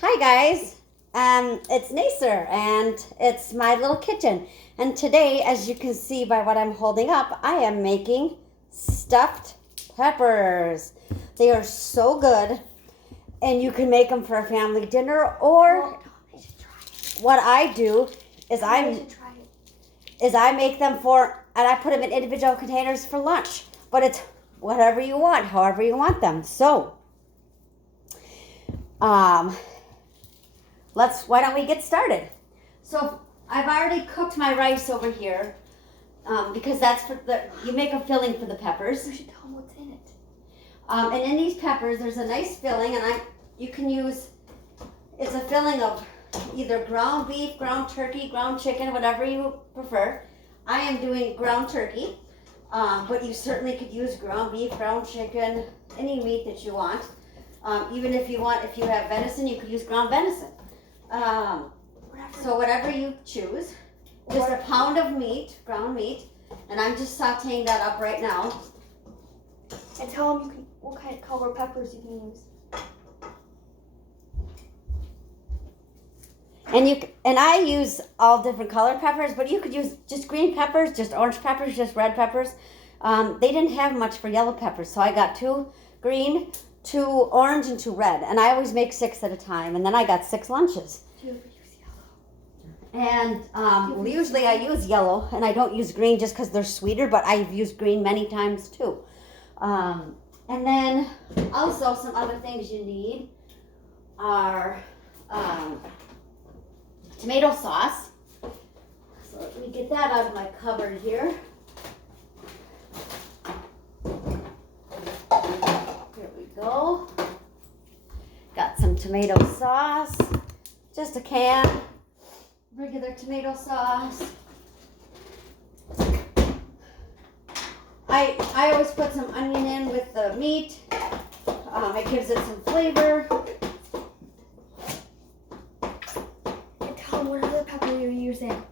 Hi guys, it's Nacer and it's my little kitchen. And today, as you can see by what I'm holding up, I am making stuffed peppers. They are so good, and you can make them for a family dinner. Or what I do is I make them for, and I put them in individual containers for lunch. But it's whatever you want, however you want them. So, why don't we get started? So I've already cooked my rice over here because that's for you make a filling for the peppers. You should tell them what's in it. And in these peppers, there's a nice filling, and you can use, it's a filling of either ground beef, ground turkey, ground chicken, whatever you prefer. I am doing ground turkey, but you certainly could use ground beef, ground chicken, any meat that you want. Even if you have venison, you could use ground venison. So whatever you choose, just a pound of meat, ground meat, and I'm just sauteing that up right now. And tell them what kind of color peppers you can use. And I use all different colored peppers, but you could use just green peppers, just orange peppers, just red peppers. They didn't have much for yellow peppers, so I got 2 green, 2 orange, and 2 red. And I always make 6 at a time, and then I got 6 lunches. Do you ever use yellow? And usually I use yellow, and I don't use green just because they're sweeter, but I've used green many times too. And then also some other things you need are tomato sauce. So let me get that out of my cupboard here. Here we go. Got some tomato sauce, just a can, regular tomato sauce. I always put some onion in with the meat. It gives it some flavor. And tell them what other pepper you're using.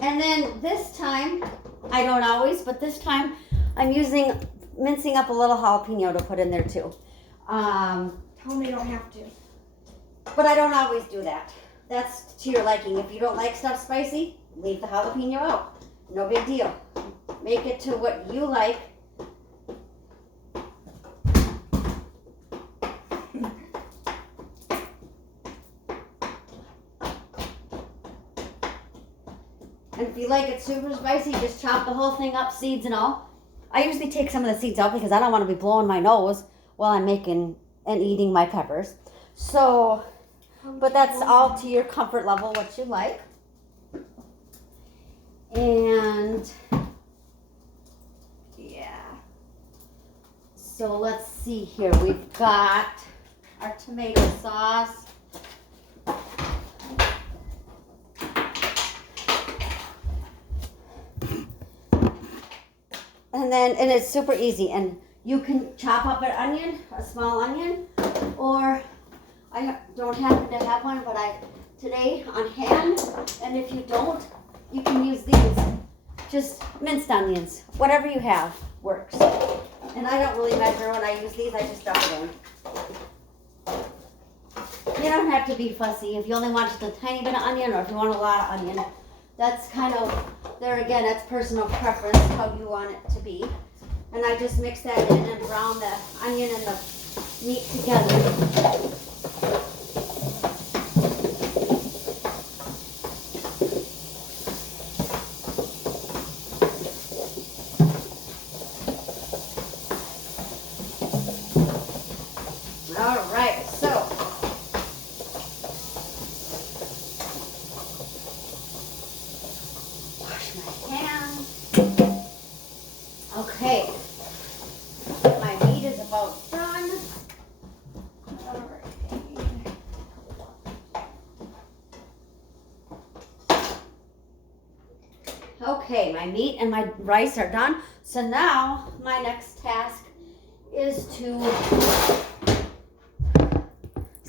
And then this time, I don't always, but this time I'm mincing up a little jalapeno to put in there too. Tell them they don't have to. But I don't always do that. That's to your liking. If you don't like stuff spicy, leave the jalapeno out. No big deal. Make it to what you like. And if you like it super spicy, just chop the whole thing up, seeds and all. I usually take some of the seeds out because I don't want to be blowing my nose while I'm making and eating my peppers. So, but that's all to your comfort level, what you like. And yeah. So let's see here. We've got our tomato sauce. And it's super easy. And you can chop up an onion, a small onion, or I don't happen to have one, but today on hand. And if you don't, you can use these, just minced onions. Whatever you have works. And I don't really measure when I use these. I just dump it in. You don't have to be fussy. If you only want just a tiny bit of onion, or if you want a lot of onion, that's kind of, there again, that's personal preference, how you want it to be. And I just mix that in and brown the onion and the meat together. All right, so wash my hands. Okay, my meat is about done. All right. Okay, my meat and my rice are done. So now my next task is to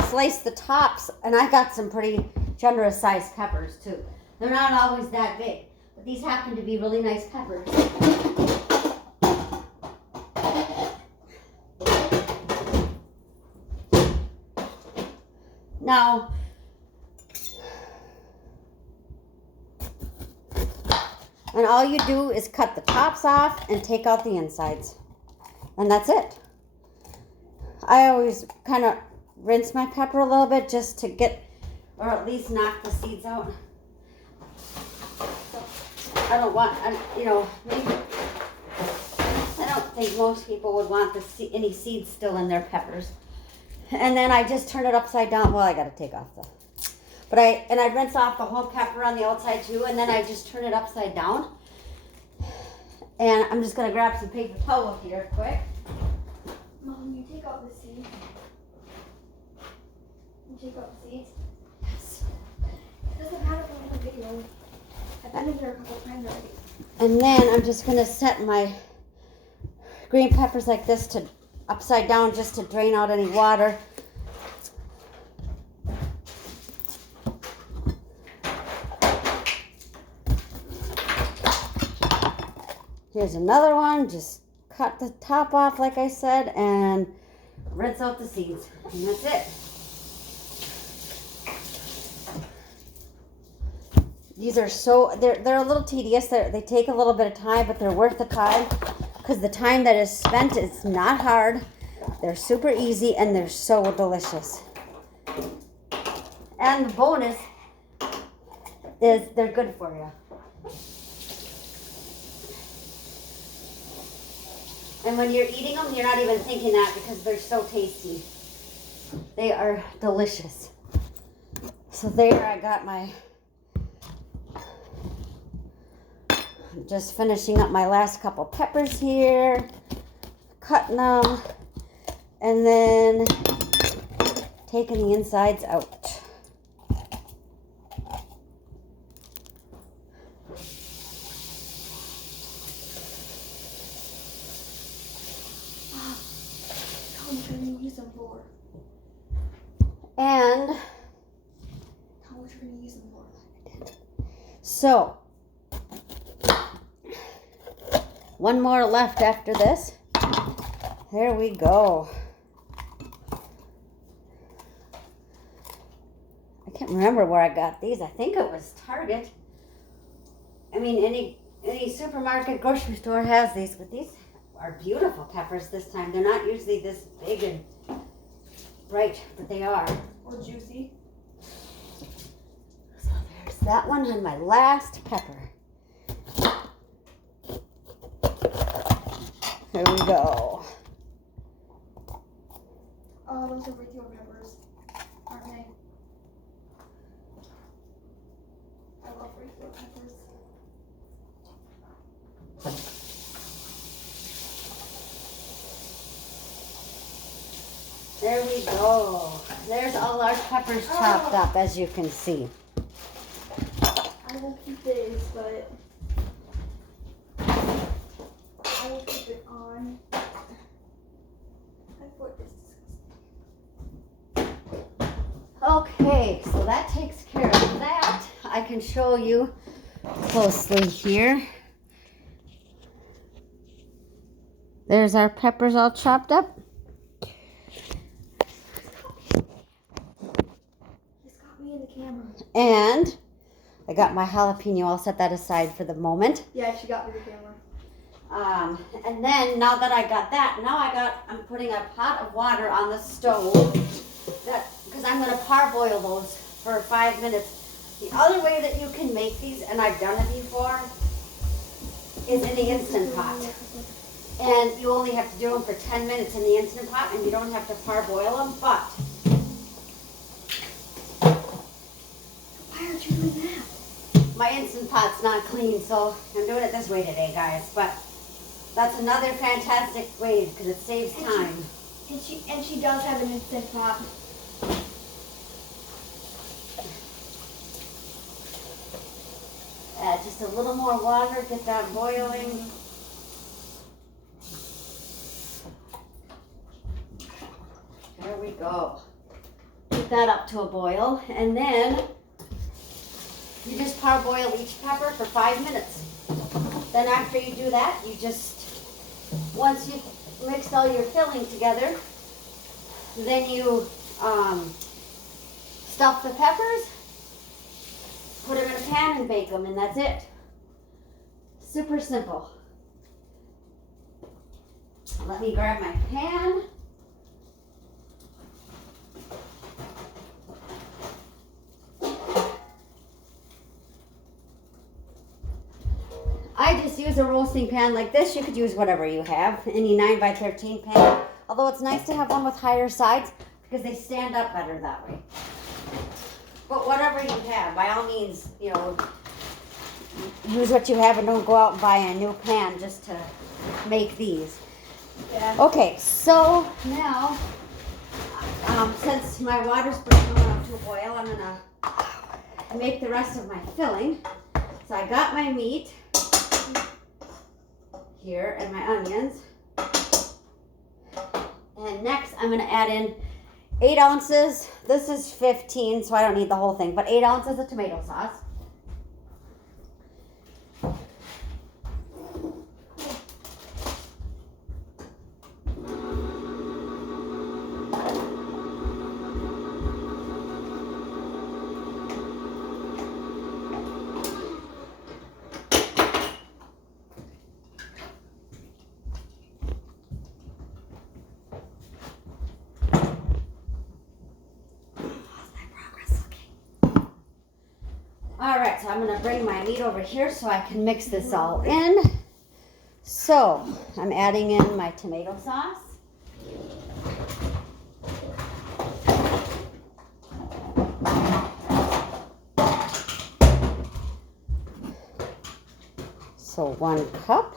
slice the tops, and I got some pretty generous sized peppers too. They're not always that big, but these happen to be really nice peppers. Now, and all you do is cut the tops off and take out the insides. And that's it. I always kind of rinse my pepper a little bit just to get, or at least knock the seeds out. I don't want, maybe, I don't think most people would want any seeds still in their peppers. And then I just turn it upside down. Well, I got to take off but I rinse off the whole pepper on the outside too, and then I just turn it upside down. And I'm just going to grab some paper towel here quick. Mom, you take out the seeds. You take out the seeds? Yes. It doesn't matter if I'm in the video. I've been in there a couple times already. And then I'm just going to set my green peppers like this to upside down just to drain out any water. Here's another one. Just cut the top off like I said and rinse out the seeds. And that's it. These are they're a little tedious. They take a little bit of time, but they're worth the time because the time that is spent is not hard. They're super easy and they're so delicious. And the bonus is they're good for you. And when you're eating them, you're not even thinking that because they're so tasty. They are delicious. So there I got my, I'm just finishing up my last couple peppers here, cutting them, and then taking the insides out. And how much are you gonna use them for? So, one more left after this. There we go. I can't remember where I got these. I think it was Target. I mean, any supermarket, grocery store has these, but these are beautiful peppers this time. They're not usually this big and bright, but they are. Or juicy. So there's that one and my last pepper. Here we go. Oh, those are regular peppers, aren't they? I love regular peppers. There we go. There's all our peppers chopped up, as you can see. I will keep this, but I will keep it on. My foot is disgusting. Okay, so that takes care of that. I can show you closely here. There's our peppers all chopped up. And I got my jalapeno. I'll set that aside for the moment. Yeah, she got me the camera. And then now that I got that, I'm putting a pot of water on the stove. Because I'm going to parboil those for 5 minutes. The other way that you can make these, and I've done it before, is in the Instant Pot. And you only have to do them for 10 minutes in the Instant Pot, and you don't have to parboil them, but why aren't you doing that? my Instant Pot's not clean, so I'm doing it this way today, guys. But that's another fantastic way because it saves time. And she does have an Instant Pot. Add just a little more water, get that boiling. There we go. Get that up to a boil, and then you just parboil each pepper for 5 minutes. Then after you do that, once you've mixed all your filling together, then you stuff the peppers, put them in a pan and bake them, and that's it. Super simple. Let me grab my pan. I just use a roasting pan like this. You could use whatever you have, any 9x13 pan. Although it's nice to have one with higher sides because they stand up better that way. But whatever you have, by all means, you know, use what you have and don't go out and buy a new pan just to make these. Yeah. Okay, so now, since my water's been coming up to a boil, I'm gonna make the rest of my filling. So I got my meat here and my onions. And next I'm gonna add in 8 ounces. This is 15, so I don't need the whole thing, but 8 ounces of tomato sauce. All right, so I'm gonna bring my meat over here so I can mix this all in. So I'm adding in my tomato sauce. So 1 cup.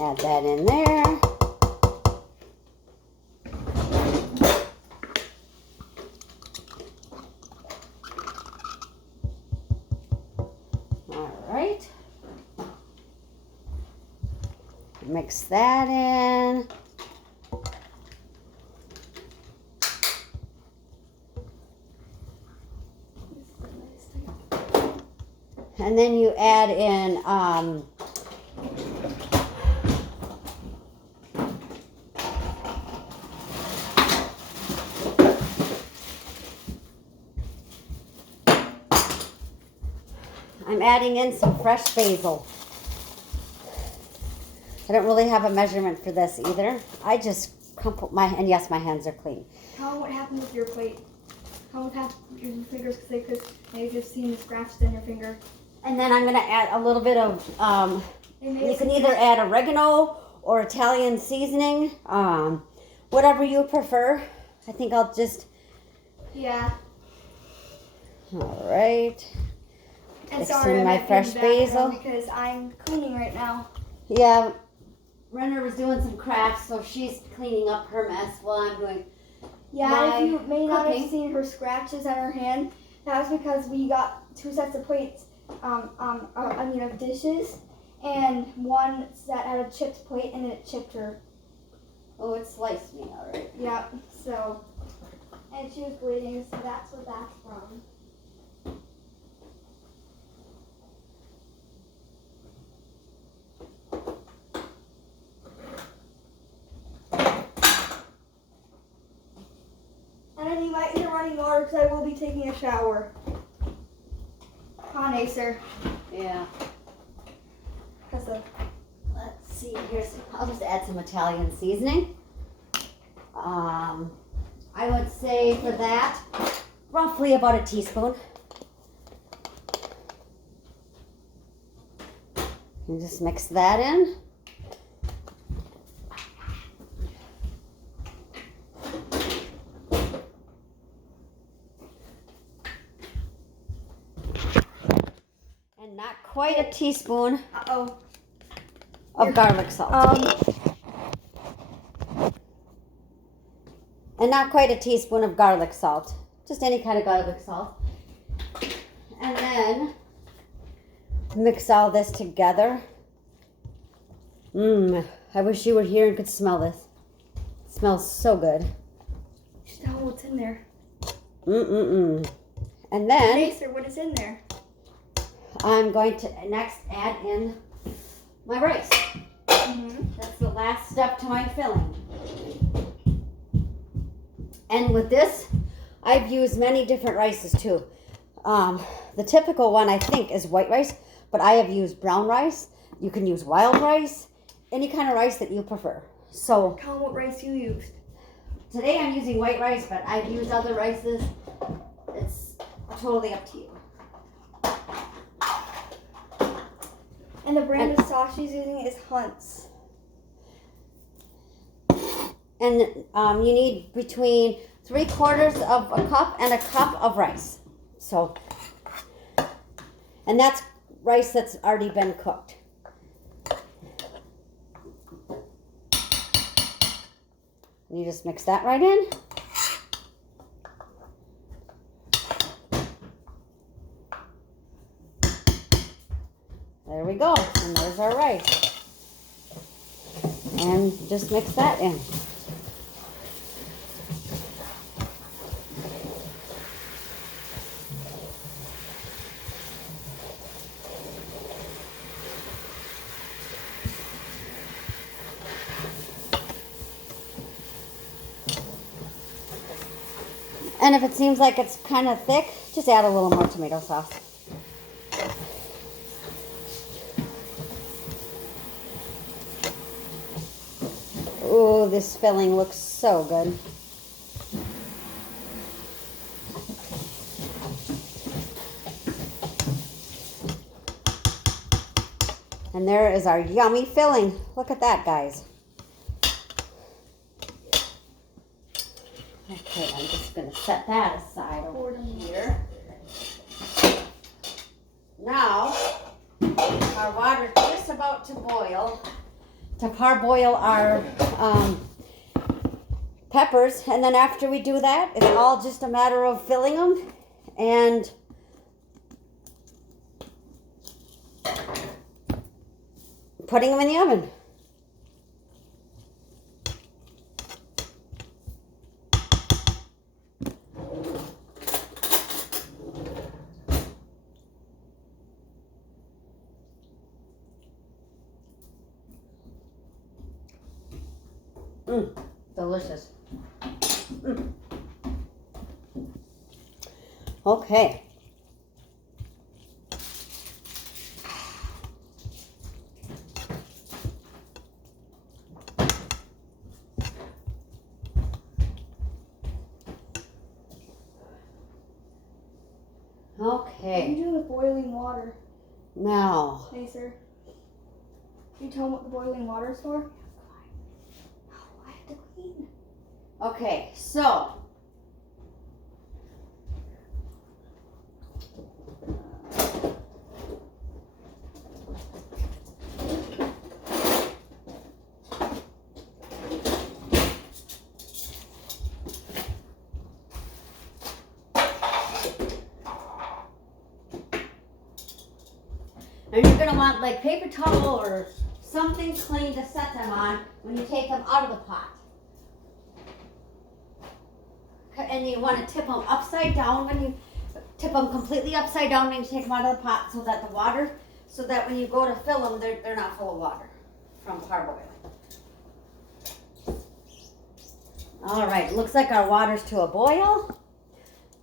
Add that in there. Mix that in. And then you add in I'm adding in some fresh basil. I don't really have a measurement for this either. I just and yes, my hands are clean. What happened with your plate? What happened with your fingers? Because they've just seen the scratches in your finger. And then I'm going to add a little bit of, you can either add oregano or Italian seasoning, whatever you prefer. I think I'll just... Yeah. All right. And sorry, I'm my fresh basil. Because I'm cleaning right now. Yeah. Renner was doing some crafts, so she's cleaning up her mess while I'm doing Yeah, if you may not cooking. have seen her scratches on her hand, that was because we got 2 sets of plates, of dishes, and one set had a chipped plate, and then it chipped her. Oh, it sliced me, all right. Yeah, so, and she was bleeding, so that's what that's from. And then you might hear running water because I will be taking a shower. Nacer. Yeah. Let's see, I'll just add some Italian seasoning. I would say for that, roughly about a teaspoon. And just mix that in. And not quite a teaspoon of garlic salt. And not quite a teaspoon of garlic salt. Just any kind of garlic salt. And then mix all this together. I wish you were here and could smell this. It smells so good. Just tell what's in there. And then Nacer, what is in there? I'm going to next add in my rice. That's the last step to my filling. And with this, I've used many different rices too. The typical one I think is white rice, but I have used brown rice. You can use wild rice, any kind of rice that you prefer. So Tell them what rice you used. today I'm using white rice, but I've used other rices. It's totally up to you. And the brand of sauce she's using is Hunt's. And you need between 3/4 of a cup and a cup of rice. So, and that's rice that's already been cooked. You just mix that right in. There we go, and there's our rice. And just mix that in. And if it seems like it's kind of thick, just add a little more tomato sauce. Ooh, this filling looks so good. And there is our yummy filling. Look at that, guys. Okay, I'm just going to set that aside over here. Now, our water's just about to boil. To parboil our peppers. And then after we do that, it's all just a matter of filling them and putting them in the oven. Delicious. Okay. Okay. You do the boiling water. Now. Nacer. Can you tell them what the boiling water is for? I have to clean. Okay, so. And you're gonna want like paper towel or something clean to set them on when you take them out of the pot. And you want to tip them upside down when you tip them completely upside down when you take them out of the pot, so that the water, so that when you go to fill them, they're not full of water from parboiling. All right, looks like our water's to a boil.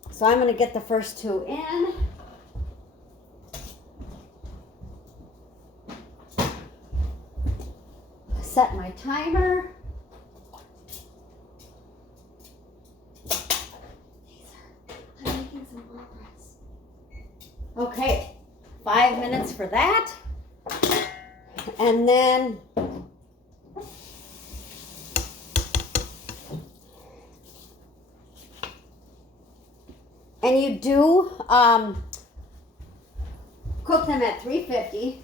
So I'm going to get the first two in. Set my timer. I'm making some progress. Okay, 5 minutes for that. And then you do cook them at 350.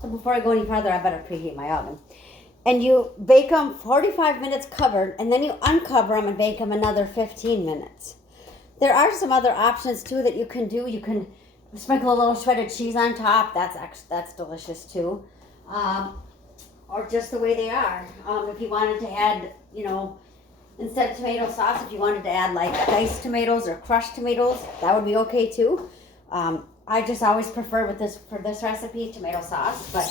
So before I go any farther, I better preheat my oven. And you bake them 45 minutes covered, and then you uncover them and bake them another 15 minutes. There are some other options too that you can do. You can sprinkle a little shredded cheese on top. That's delicious too. Or just the way they are. If you wanted to add, instead of tomato sauce, if you wanted to add like diced tomatoes or crushed tomatoes, that would be okay too. I just always prefer for this recipe tomato sauce, but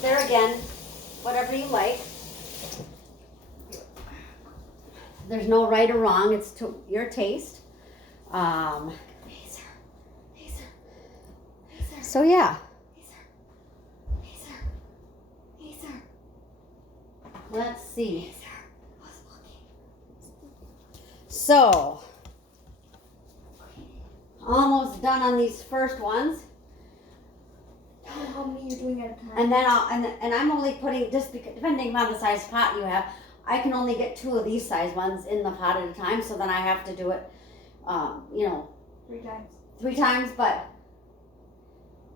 there again, whatever you like. There's no right or wrong. It's to your taste. So yeah. Let's see. So, almost done on these first ones. How many you're doing at a time? And then I'm only putting, just because, depending on the size pot you have, I can only get 2 of these size ones in the pot at a time. So then I have to do it, 3 times. 3 times, but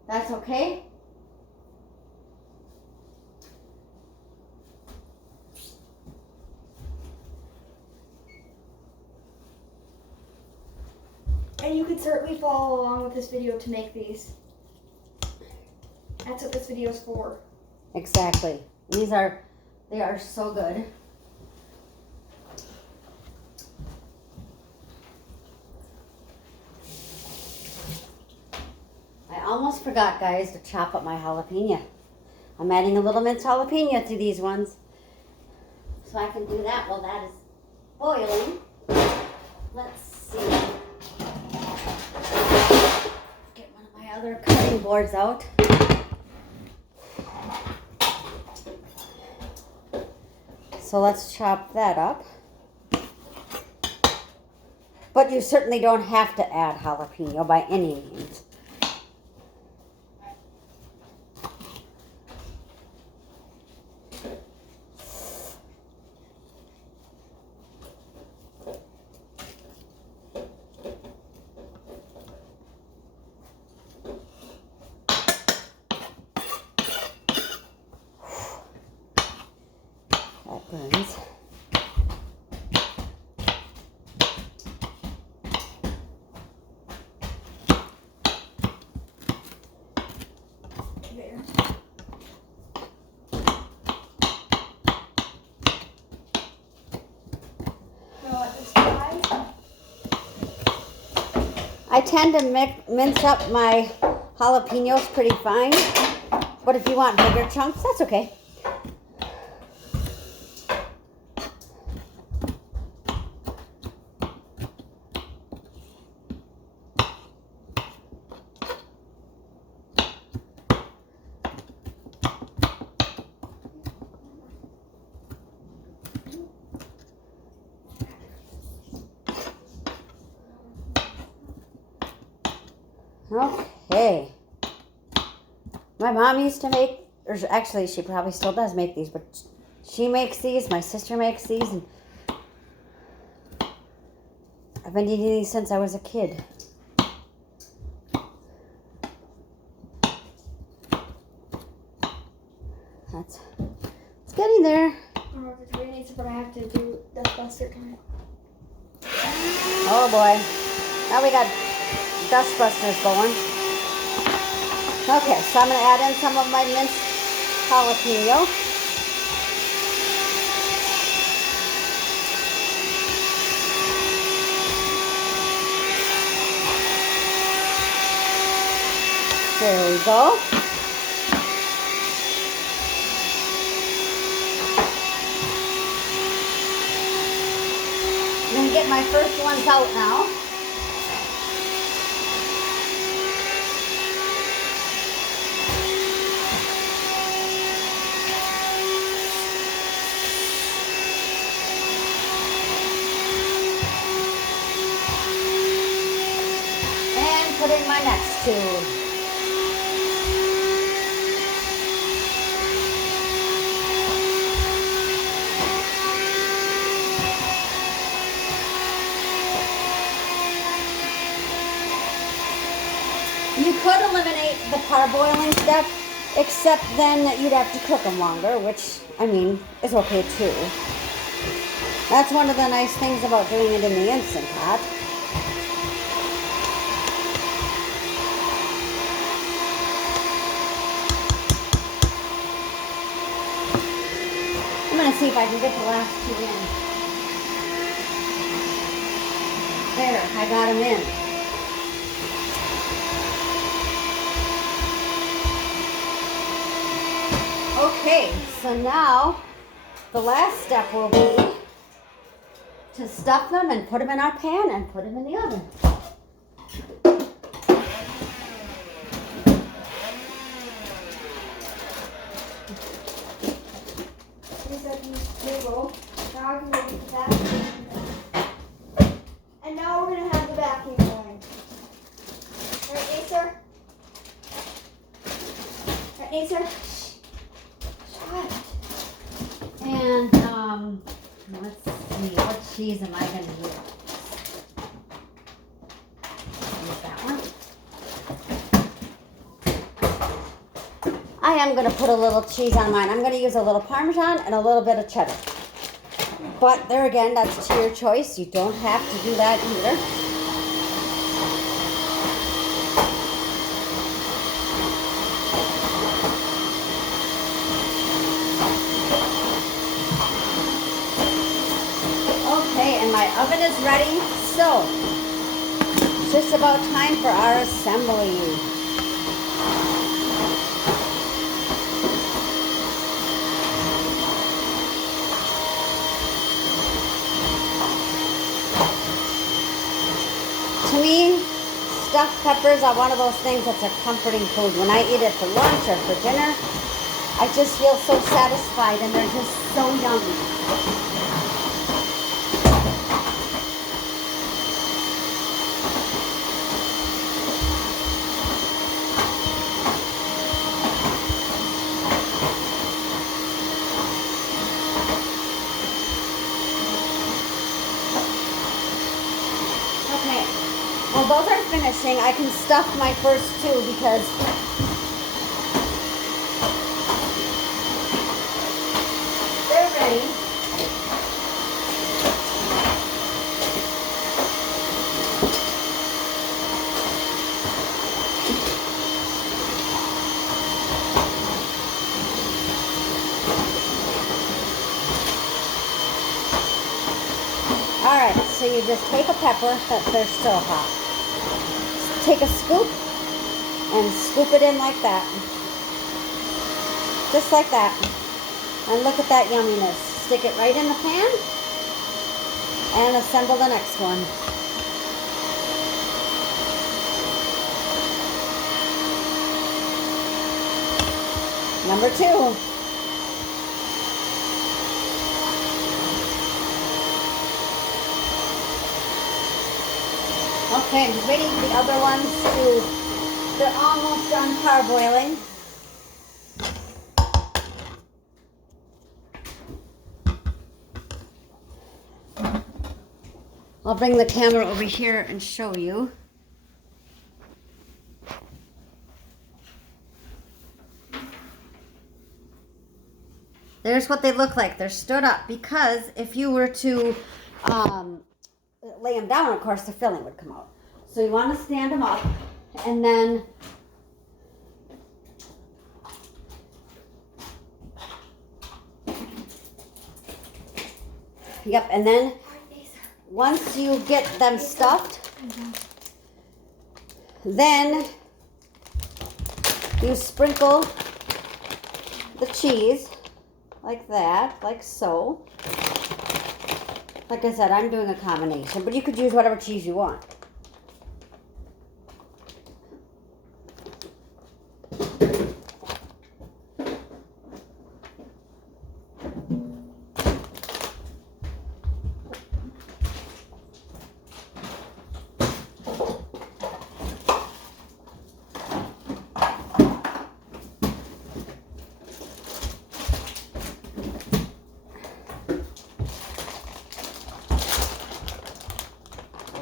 that's okay. And you could certainly follow along with this video to make these. That's what this video is for. Exactly. They are so good. I almost forgot, guys, to chop up my jalapeno. I'm adding a little minced jalapeno to these ones. So I can do that while that is boiling. Let's see. Get one of my other cutting boards out. So let's chop that up. But you certainly don't have to add jalapeno by any means. That burns. There. I tend to mince up my jalapenos pretty fine, but if you want bigger chunks, that's okay. Okay. My mom used to make, or actually she probably still does make these, but she makes these, my sister makes these, and I've been eating these since I was a kid. It's getting there. I don't know if it's really nice, but I have to do dustbuster time. Oh boy. Now we got dust busters going. Okay, so I'm going to add in some of my minced jalapeno. There we go. I'm going to get my first ones out now. And put in my next 2. You could eliminate the parboiling step, except then you'd have to cook them longer, which, I mean, is okay too. That's one of the nice things about doing it in the Instant Pot. I'm going to see if I can get the last 2 in. There, I got them in. Okay, so now the last step will be to stuff them and put them in our pan and put them in the oven. Now I can go get the vacuum. And now we're going to have the vacuum going. Alright, Nacer? Alright, Nacer? Shut. And let's see, what cheese am I going to use? Use that one. I am going to put a little cheese on mine. I'm going to use a little Parmesan and a little bit of cheddar. But there again, that's to your choice. You don't have to do that either. Okay, and my oven is ready. So, it's just about time for our assembly. To me, stuffed peppers are one of those things that's a comforting food. When I eat it for lunch or for dinner, I just feel so satisfied and they're just so yummy. Well, those are finishing. I can stuff my first two because they're ready. All right, so you just take a pepper, but they're still hot. Take a scoop and scoop it in like that. Just like that. And look at that yumminess. Stick it right in the pan and assemble the next one. Number 2. Okay, I'm just waiting for the other ones to, they're almost done parboiling. I'll bring the camera over here and show you. There's what they look like. They're stood up because if you were to lay them down, of course, the filling would come out. So you want to stand them up and then yep, and then once you get them stuffed, then you sprinkle the cheese like that, like so. Like I said, I'm doing a combination, but you could use whatever cheese you want.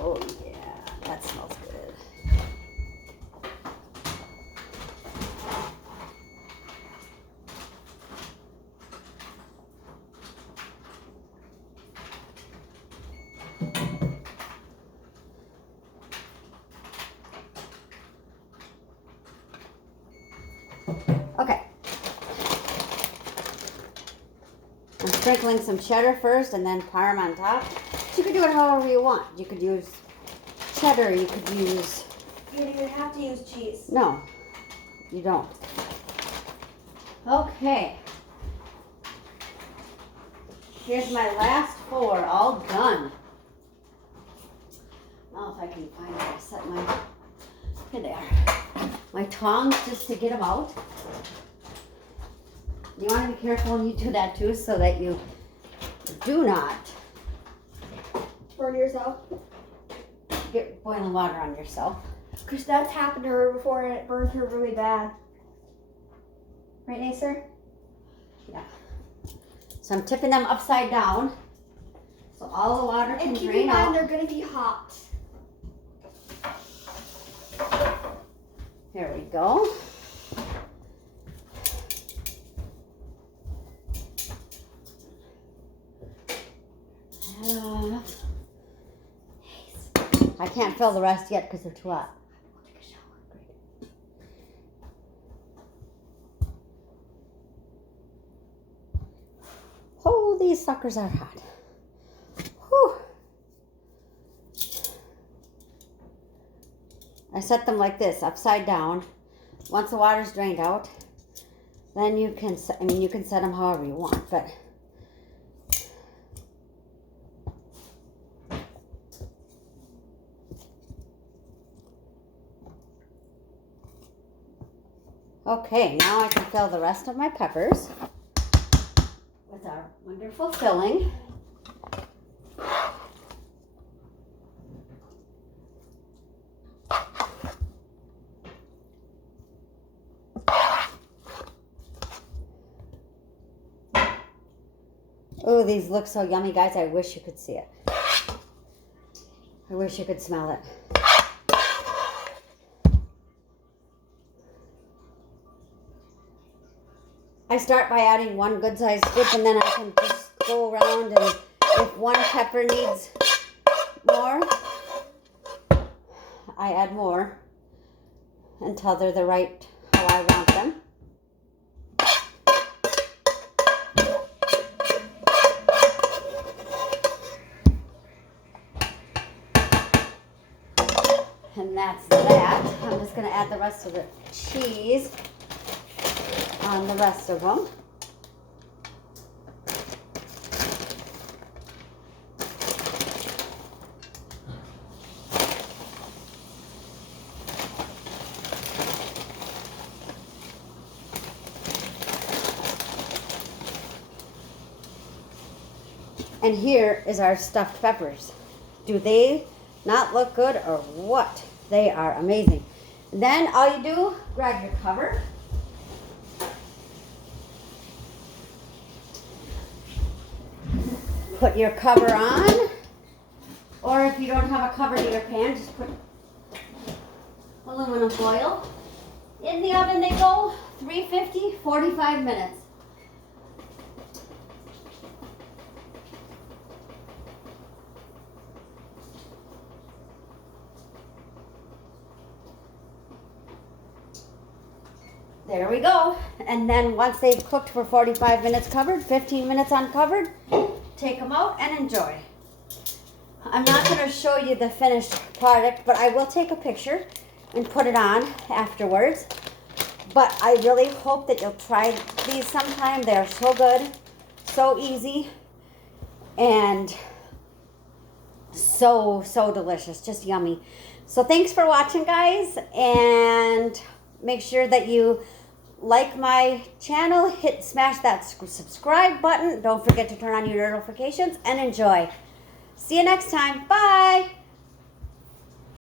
Oh yeah, that smells good. Okay. I'm sprinkling some cheddar first and then parm on top. So you can do it however you want. You could use cheddar, you could use... You don't even have to use cheese. No, you don't. Okay. Here's my last 4, all done. if I can find where I set my, here they are. My tongs just to get them out. You want to be careful when you do that too, so that you do not burn yourself. get boiling water on yourself. Because that's happened to her before and it burned her really bad. Right, Nacer? Yeah. So I'm tipping them upside down so all the water can And keep drain in mind out. they're going to be hot. There we go. I can't fill the rest yet because they're too hot. Oh, these suckers are hot. Whew. I set them like this, upside down. Once the water's drained out, then you can, you can set them however you want, but okay, now I can fill the rest of my peppers with our wonderful filling. Oh, these look so yummy, guys. I wish you could see it. I wish you could smell it. I start by adding one good sized scoop, and then I can just go around, and if one pepper needs more, I add more until they're the right, how I want them. And that's that. I'm just going to add the rest of the cheese on the rest of them. And here is our stuffed peppers. Do they not look good or what? They are amazing. Then all you do, grab your cover. Put your cover on. Or if you don't have a cover to your pan, just put aluminum foil. In the oven they go, 350, 45 minutes. There we go. And then once they've cooked for 45 minutes covered, 15 minutes uncovered, take them out and enjoy. I'm not going to show you the finished product, but I will take a picture and put it on afterwards. But I really hope that you'll try these sometime. They're so good, so easy, and so delicious, just yummy. So thanks for watching, guys, and make sure that you like my channel, smash that subscribe button. Don't forget to turn on your notifications and enjoy. See you next time. Bye.